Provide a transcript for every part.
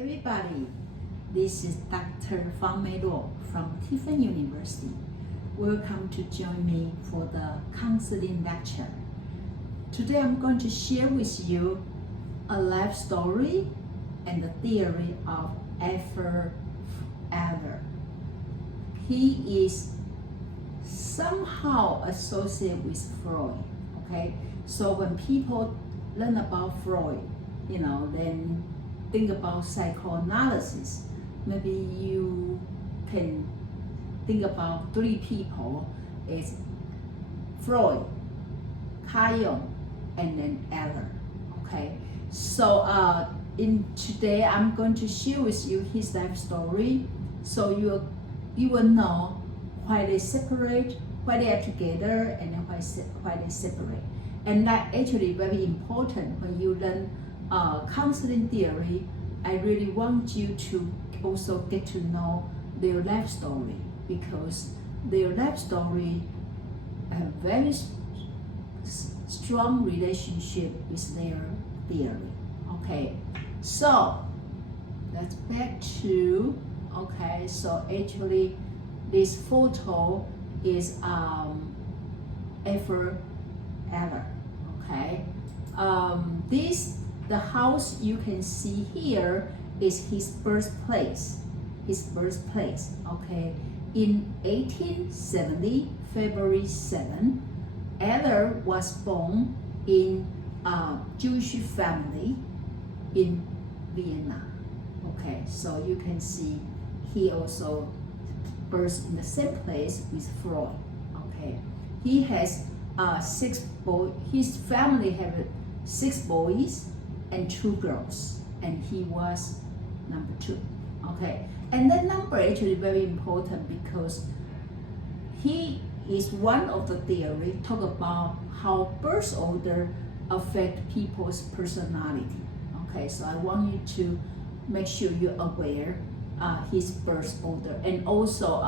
Everybody, this is Dr. Fang-Mei Law from Tiffin University. Welcome to join me for the counseling lecture. Today I'm going to share with you a life story and the theory of Adler. He is somehow associated with Freud. Okay, so when people learn about Freud, then think about psychoanalysis. Maybe you can think about three people: it's Freud, Carl Jung, and then Adler. Okay, so today I'm going to share with you his life story, so you will know why they separate, why they are together, and then why they separate. And that actually very important when you learn counseling theory. I really want you to also get to know their life story, because their life story have very strong relationship with their theory. Okay, so let's back to, okay, so actually this photo is Adler. Okay, the house you can see here is his birthplace. Okay, in 1870, February 7, Adler was born in a Jewish family in Vienna. Okay, so you can see he also birthed in the same place with Freud. Okay, he has six boys. His family have 6 boys and 2 girls, and he was number 2. Okay, and that number actually very important because he is one of the theory talk about how birth order affect people's personality. Okay, so I want you to make sure you're aware his birth order, and also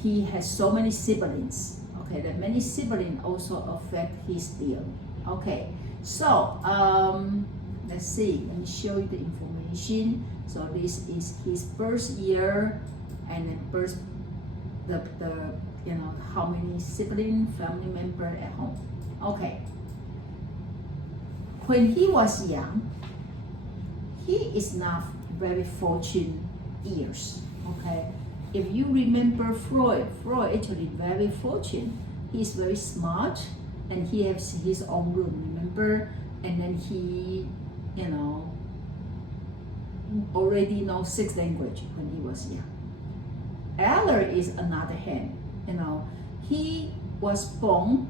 he has so many siblings. Okay, that many siblings also affect his theory. Okay, so let's see. Let me show you the information. So this is his birth year, and then birth the how many sibling family member at home. Okay. When he was young, he is not very fortunate years. Okay. If you remember Freud actually very fortunate. He's very smart, and he has his own room, remember? And then he, already knows 6 languages when he was young. Adler is another hand, he was born,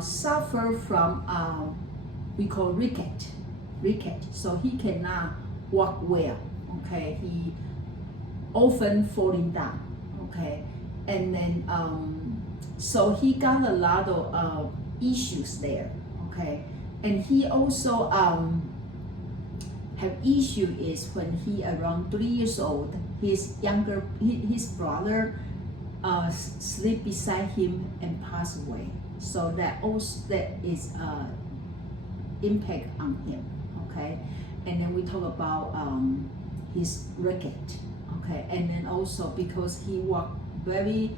suffer from, we call ricket. So he cannot walk well, okay? He often falling down, okay? And then, so he got a lot of issues there, okay? And he also have issue is when he around 3 years old, his brother sleep beside him and pass away. So that is impact on him, okay? And then we talk about his ricket, okay? And then also because he walked very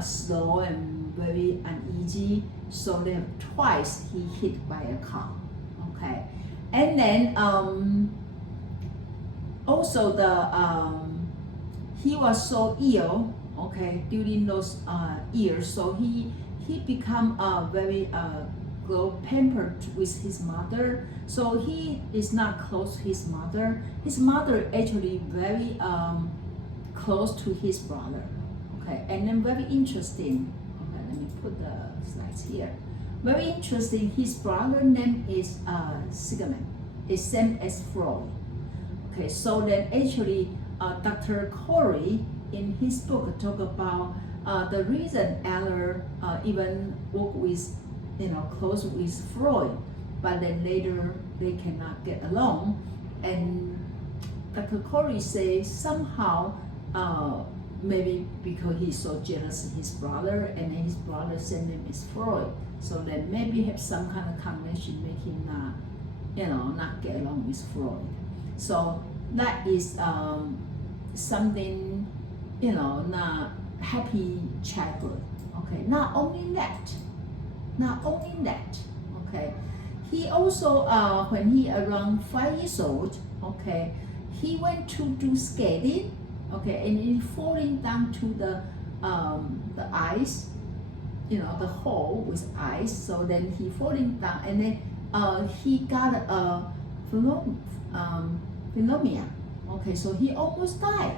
slow and very uneasy, so then twice he hit by a car. Okay, and then also he was so ill. Okay, during those years, so he become very pampered with his mother. So he is not close to his mother. His mother actually very close to his brother. Okay, and then very interesting. Okay, let me put the slides here. Very interesting. His brother name is Sigmund. It's same as Freud. Okay, so then actually Dr. Corey in his book talk about the reason Adler even work with close with Freud, but then later they cannot get along, and Dr. Corey say somehow. Maybe because he's so jealous of his brother, and then his brother's name is Freud. So then maybe have some kind of connection, make him not get along with Freud. So that is something, not happy childhood. Okay, not only that, okay, he also when he around 5 years old, okay, he went to do skating, okay, and he falling down to the ice, the hole with ice. So then he falling down, and then he got a pneumonia. Okay, so he almost died.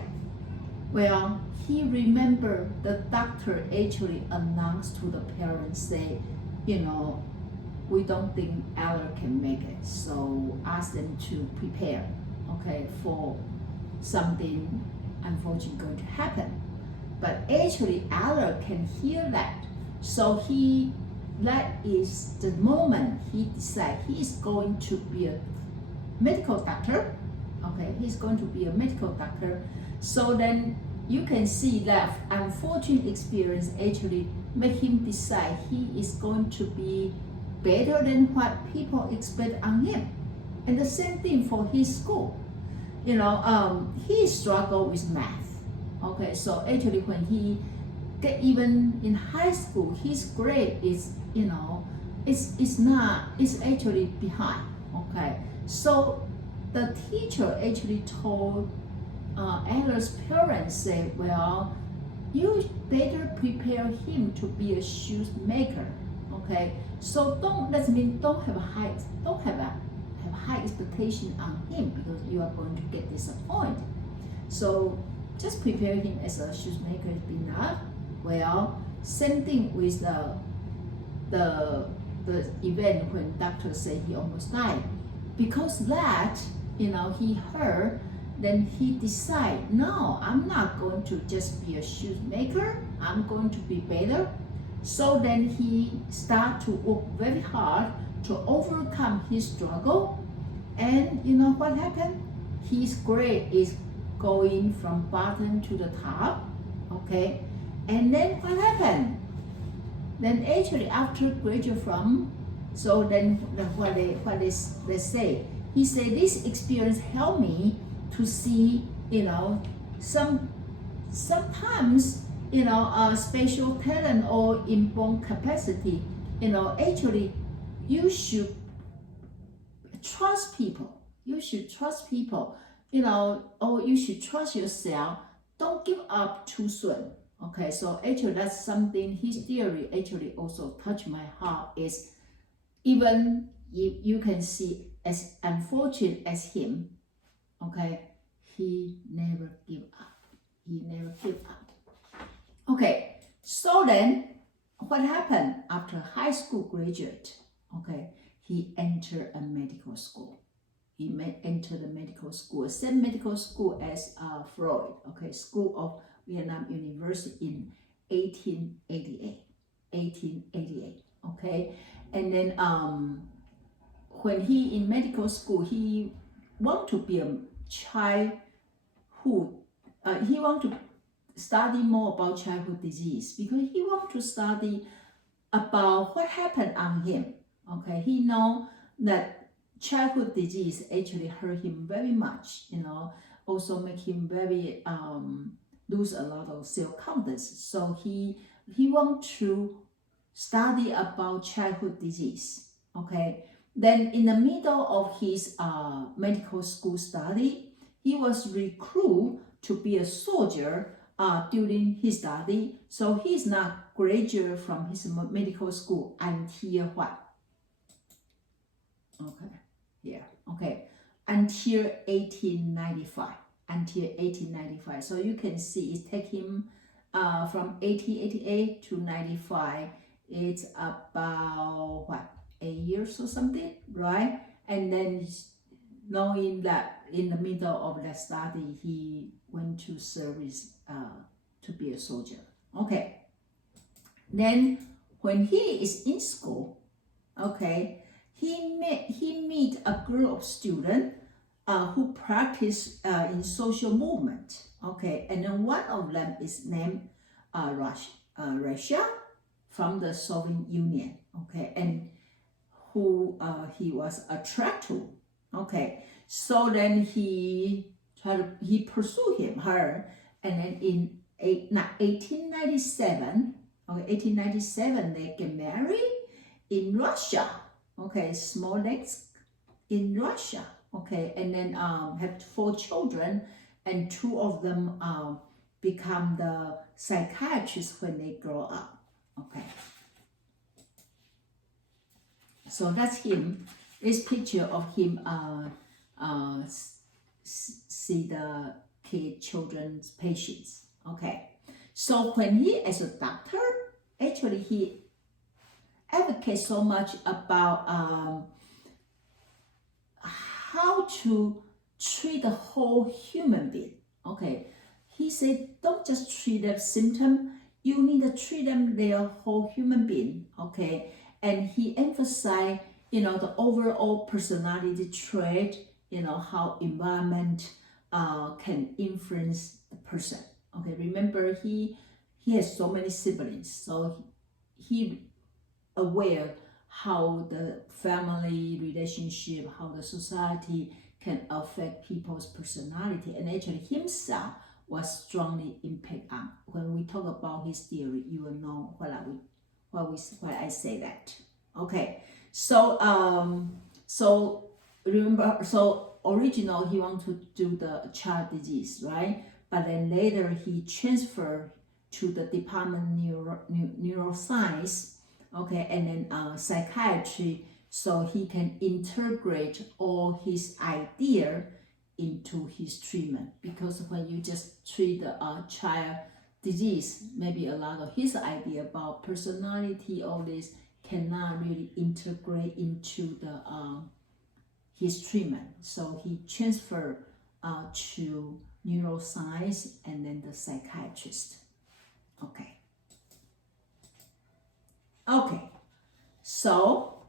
Well, he remembered the doctor actually announced to the parents, say, we don't think Adler can make it, so ask them to prepare, okay, for something unfortunate going to happen. But actually Adler can hear that, so that is the moment he decided he is going to be a medical doctor. Okay, he's going to be a medical doctor. So then you can see that unfortunate experience actually make him decide he is going to be better than what people expect on him. And the same thing for his school. He struggled with math. Okay, so actually when he get even in high school, his grade is, it's actually behind. Okay, so the teacher actually told Adler's parents, say, well, you better prepare him to be a shoemaker. Okay, so don't have a high expectation on him, because you are going to get disappointed. So just prepare him as a shoemaker is enough. Well, same thing with the event when doctor said he almost died, because that he heard. Then he decided, no, I'm not going to just be a shoemaker, I'm going to be better. So then he started to work very hard to overcome his struggle. And you know what happened? His grade is going from bottom to the top. Okay, and then what happened? Then actually after graduate from, so then what they say, he said, this experience helped me to see, sometimes, a special talent or inborn capacity, actually you should trust people. You should trust people, or you should trust yourself. Don't give up too soon. Okay, so actually that's something, his theory actually also touched my heart, is even if you can see as unfortunate as him, okay, he never give up. He never give up. Okay, so then what happened after high school graduate? Okay, he entered a medical school. He entered the medical school, same medical school as Freud. Okay, School of Vietnam University in 1888. Okay, and then when he in medical school, he want to be a childhood. He want to study more about childhood disease, because he want to study about what happened on him. Okay, he know that childhood disease actually hurt him very much. Also make him very lose a lot of self-confidence. So he want to study about childhood disease. Okay, then in the middle of his medical school study, he was recruited to be a soldier during his study. So he's not graduate from his medical school until what? Okay, yeah, okay, until 1895. Until 1895. So you can see it take him from 1888 to 95. It's about what, 8 years or something, right? And then knowing that in the middle of that study, he went to service to be a soldier. Okay. Then when he is in school, okay, he meet a group of students who practice in social movement. Okay, and then one of them is named Russia from the Soviet Union. Okay, and who he was attracted to. Okay, so then he he pursued her, and then in 1897, okay, 1897 they get married in Russia, okay, Smolensk in Russia, okay, and then have 4 children, and 2 of them become the psychiatrists when they grow up, okay. So that's him. This picture of him see the children's patients, okay. So when he as a doctor, actually he advocates so much about how to treat the whole human being, okay. He said, don't just treat the symptom, you need to treat them their whole human being, okay. And he emphasized, the overall personality trait, how environment can influence the person. Okay, remember he has so many siblings, so he aware how the family relationship, how the society can affect people's personality, and actually himself was strongly impacted on. When we talk about his theory, you will know why I say that. Okay, so remember, so original he want to do the child disease, right? But then later he transferred to the department neuroscience, okay, and then psychiatry, so he can integrate all his idea into his treatment. Because when you just treat the child disease, maybe a lot of his idea about personality, all this cannot really integrate into the his treatment. So he transferred to neuroscience and then the psychiatrist. Okay. Okay. So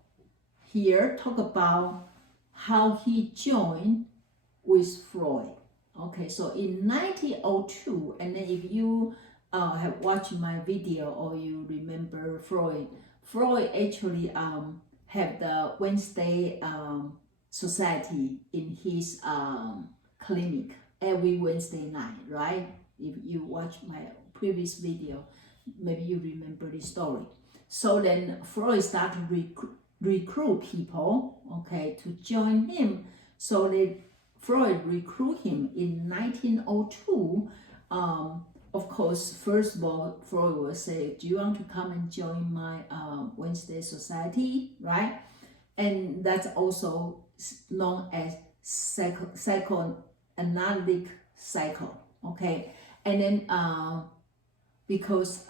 here talk about how he joined with Freud. Okay, so in 1902, and then if you have watched my video or you remember Freud actually have the Wednesday society in his clinic every Wednesday night, right? If you watch my previous video, maybe you remember the story. So then Freud started to recruit people, okay, to join him. So Freud recruit him in 1902. Of course, first of all, Freud will say, do you want to come and join my Wednesday society, right? And that's also known as psychoanalytic cycle, okay? And then because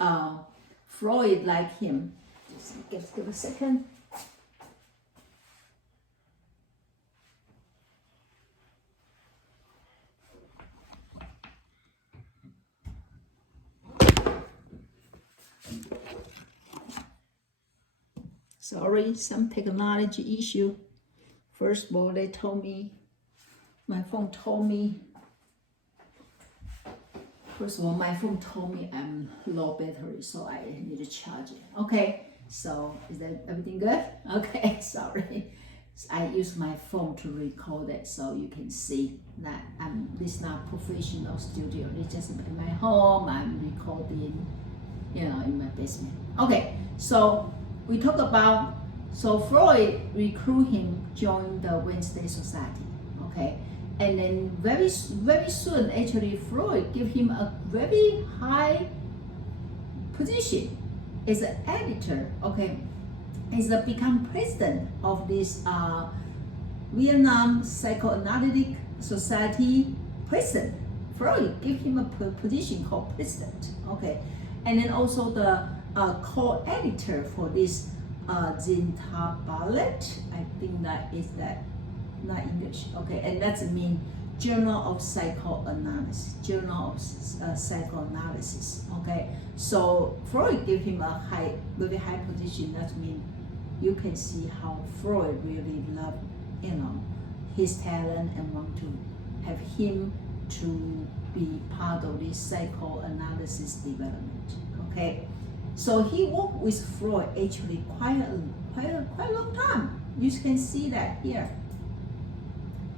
Freud like him, just give a second. Sorry, some technology issue. First of all, they told me, my phone told me I'm low battery, so I need to charge it. Okay, so is that everything good? Okay, sorry. I use my phone to record it so you can see that this is not professional studio. It's just in my home, I'm recording, in my basement. Okay, so we talk about, so Freud recruit him join the Wednesday Society, okay, and then very soon actually Freud give him a very high position as an editor, okay, as a become president of this Vietnam Psychoanalytic Society president. Freud give him a position called president, okay, and then also the co-editor for this Zintabalet, I think that is that, not English, okay, and that's mean Journal of Psychoanalysis, okay. So Freud gave him a very high position. That means you can see how Freud really loved, his talent and want to have him to be part of this psychoanalysis development, okay. So he worked with Freud actually quite a long time. You can see that here.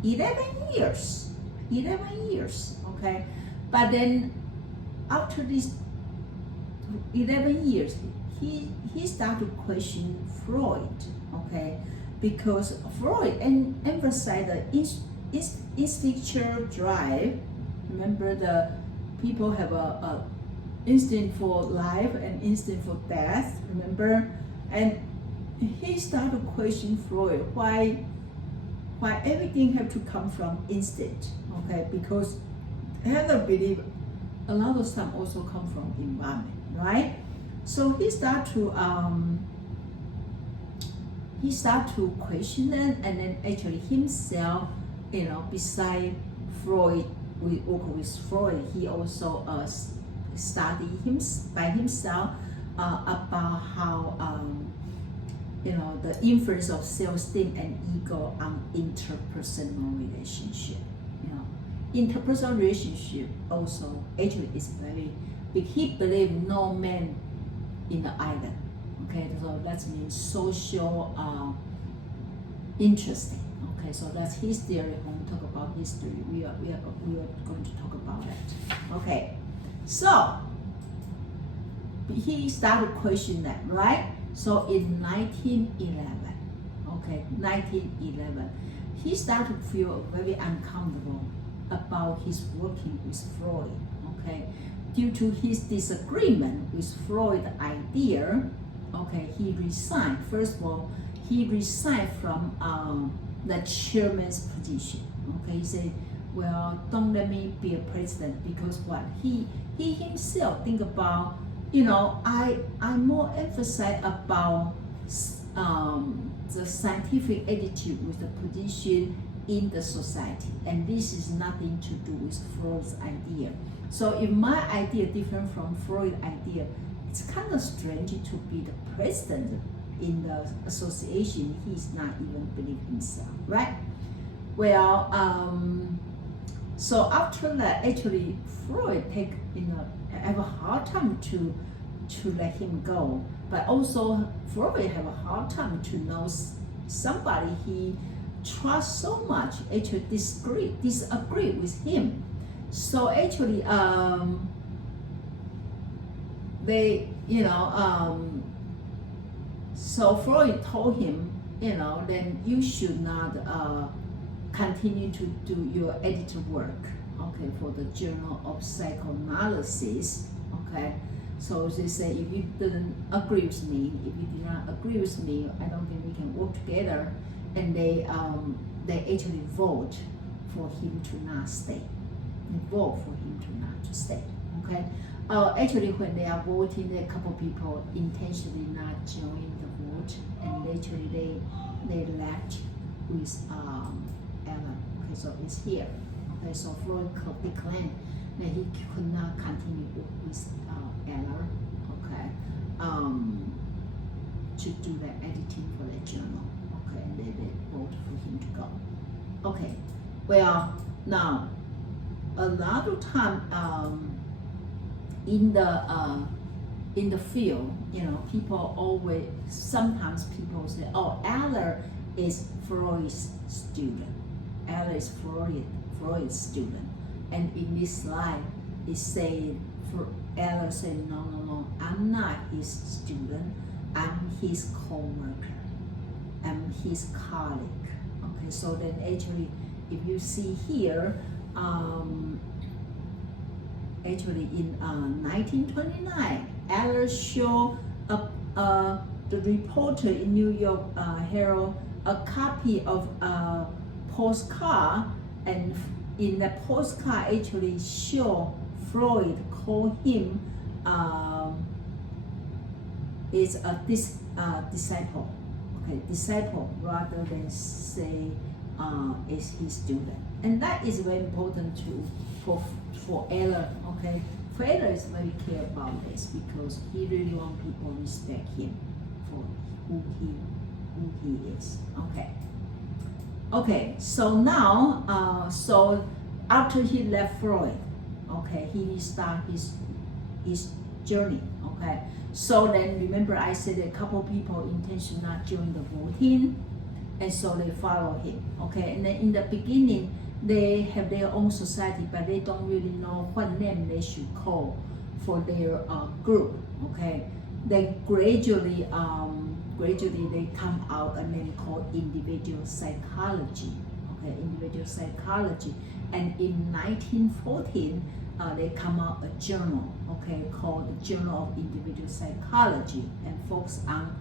11 years 11 years, okay? But then after this 11 years, he started to question Freud, okay? Because Freud emphasized the instinctual drive. Remember, the people have a instinct for life and instinct for death, remember? And he started to question Freud, why everything have to come from instinct, okay? Because Adler believe a lot of stuff also come from environment, right? So he start to question it, and then actually himself, beside Freud, we work with Freud, he also study by himself about how the influence of self-esteem and ego on interpersonal relationship. Interpersonal relationship also actually is very big. He believed no man in the island. Okay, so that means social interesting. Okay, so that's his theory. When we talk about history, we are going to talk about it. Okay, so he started questioning that, right? So in 1911, he started to feel very uncomfortable about his working with Freud, okay? Due to his disagreement with Freud's idea, okay, he resigned. First of all, he resigned from the chairman's position, okay? He said, well, don't let me be a president, because what? He himself think about, I more emphasize about the scientific attitude with the position in the society, and this is nothing to do with Freud's idea. So if my idea different from Freud's idea, it's kind of strange to be the president in the association he's not even believe himself, right? Well, so after that, actually Freud have a hard time to let him go, but also Freud have a hard time to know somebody he trusts so much actually disagree with him. So actually so Freud told him, then you should not continue to do your editor work, okay, for the Journal of Psychoanalysis, okay. So they say, if you didn't agree with me, if you do not agree with me, I don't think we can work together. And they actually vote for him to not stay. They vote for him to not to stay. Okay. Actually, when they are voting, there are a couple people intentionally not join the vote, and actually they left with Adler. Okay, so it's here. Okay, so Freud declared that he could not continue with Adler. Okay, to do the editing for the journal. Okay, and they vote for him to go. Okay, well now a lot of time in the field, sometimes people say, oh, Adler is Freud's student. Adler is Freud's student. And in this slide, it said, Adler said, no, I'm not his student. I'm his co-worker. I'm his colleague. Okay, so then actually, if you see here, actually in 1929, Adler showed the reporter in New York Herald a copy of a postcard, and in the postcard actually show Freud call him is a disciple, okay, disciple rather than say is his student, and that is very important for Adler. Okay, for Adler is very clear about this because he really wants people to respect him for who he is. Okay, so now so after he left Freud, okay, he start his journey. Okay, so then remember I said a couple people intentionally not join the voting, and so they follow him. Okay, and then in the beginning they have their own society, but they don't really know what name they should call for their group. Okay, then gradually they come out a name called individual psychology. Okay, individual psychology, and in 1914 they come out a journal, okay, called the Journal of Individual Psychology, and focus on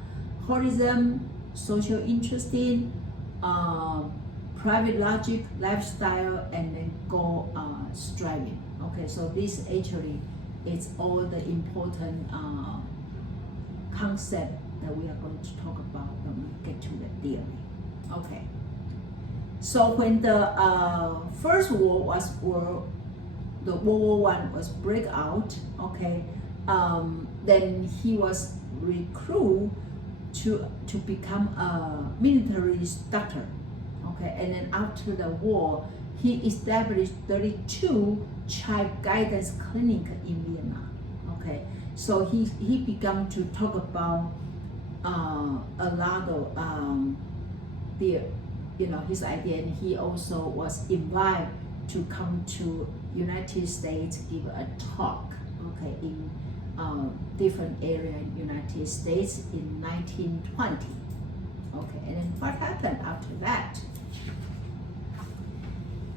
holism, social interest in, private logic, lifestyle, and then goal striving. Okay, so this actually is all the important concept that we are going to talk about when we get to the theory. Okay. So when the first the World War I was break out, okay, then he was recruited to become a military doctor, okay, and then after the war, he established 32 child guidance clinic in Vienna, okay. So he began to talk about a lot of his idea, and he also was invited to come to United States, give a talk, okay, in different area in United States in 1920. Okay, and then what happened after that?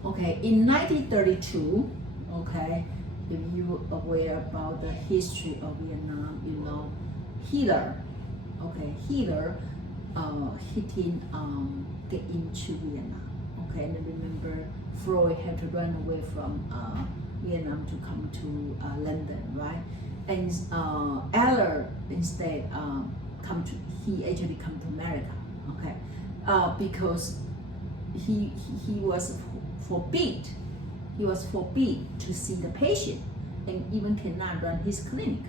Okay, in 1932, okay, if you're aware about the history of Vietnam, you know Hitler, okay, Hitler get into Vietnam, okay, and remember Freud had to run away from Vietnam to come to London, right? And Adler instead he actually come to America, okay, because he was forbid to see the patient, and even cannot run his clinic.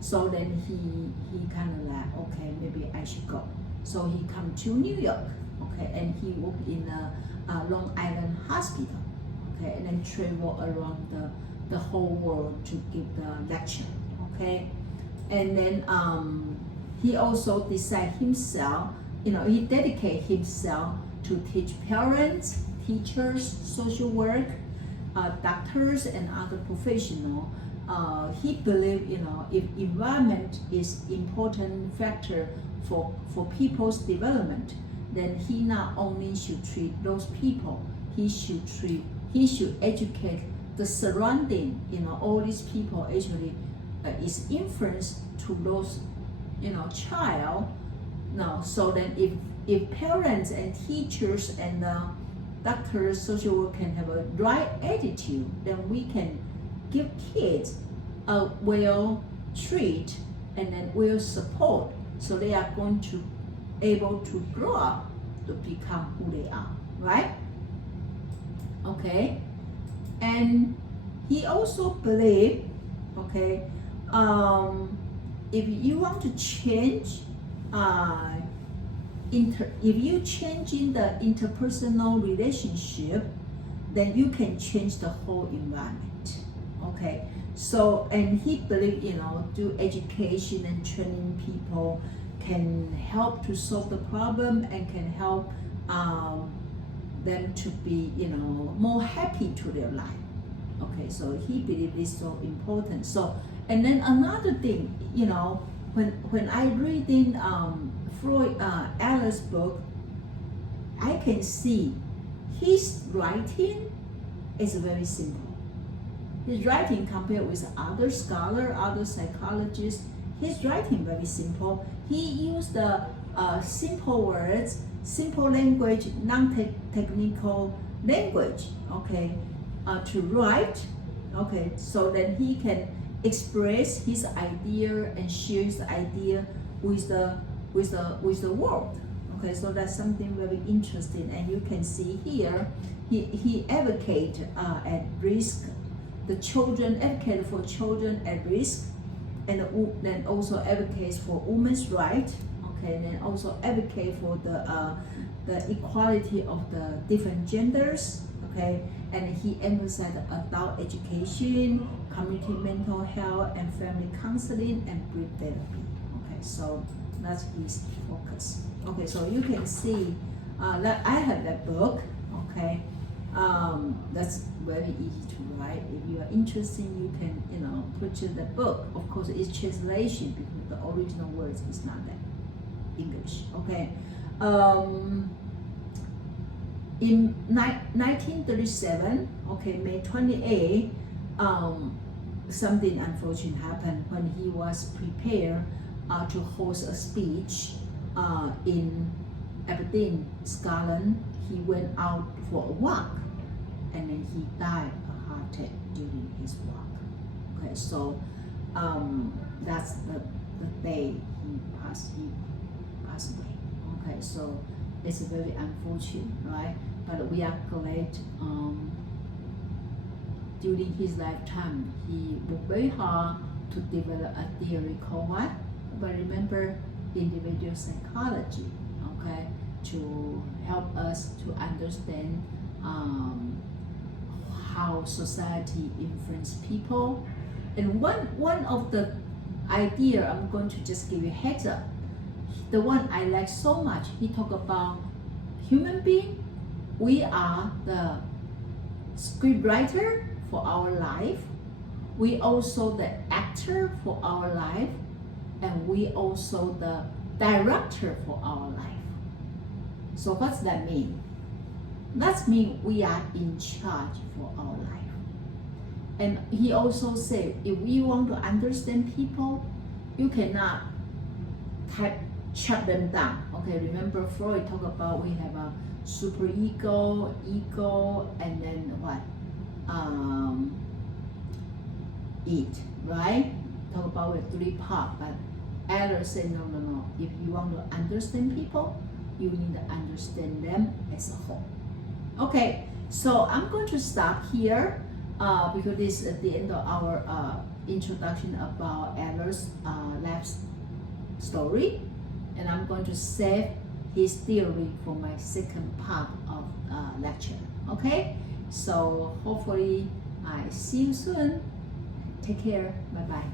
So then he kind of like, okay, maybe I should go. So he come to New York, okay, and he worked in a Long Island hospital, okay, and then travel around the whole world to give the lecture, okay, and then he also decide himself, he dedicate himself to teach parents, teachers, social work, doctors, and other professionals. He believed, if environment is important factor for people's development, then he not only should treat those people, he should educate the surrounding. All these people actually is influence to those, child. Now, so then if parents and teachers and doctors, social work can have a right attitude, then we can give kids a well treat and then well support, so they are going to able to grow up to become who they are, right? Okay, and he also believed, okay, if you want to change, if you changing the interpersonal relationship, then you can change the whole environment. Okay, so, and he believed, through education and training people can help to solve the problem and can help them to be, more happy to their life. Okay, so he believed it's so important. So, and then another thing, when I reading Adler's book, I can see his writing is very simple. His writing compared with other scholars, other psychologists, his writing very simple. He used the simple words, simple language, non-technical language, okay, to write, okay, so that he can express his idea and share his idea with the world. Okay, so that's something very interesting, and you can see here he advocate at risk, the children, advocate for children at risk, and then also advocates for women's rights. Okay, and then also advocate for the equality of the different genders. Okay, and he emphasized adult education, community mental health, and family counseling and group therapy. Okay, so that's his focus. Okay, so you can see that I have that book. Okay, That's very easy to write. If you are interested, you can purchase the book. Of course, it's translation because the original words is not that English. Okay. In 1937, okay, May 28, something unfortunate happened when he was prepared to host a speech in Aberdeen, Scotland. He went out for a walk and then he died a heart attack during his walk. Okay, so that's the day he passed away. Okay, so it's very unfortunate, right? But we are glad during his lifetime he worked very hard to develop a theory called what? But remember, individual psychology, okay, to help us to understand how society influences people. And one of the idea, I'm going to just give you a heads up. The one I like so much, he talked about human being. We are the scriptwriter for our life. We also the actor for our life, and we also the director for our life. So what's that mean? That means we are in charge for our life. And he also said, if you want to understand people, you cannot shut them down. Okay, remember Freud talked about we have a super ego, and then what? It, right? Talk about the three parts, but Adler said no. If you want to understand people, you need to understand them as a whole. Okay, so I'm going to stop here because this is at the end of our introduction about Adler's life story, and I'm going to save his theory for my second part of lecture. Okay, so hopefully I see you soon. Take care. Bye bye.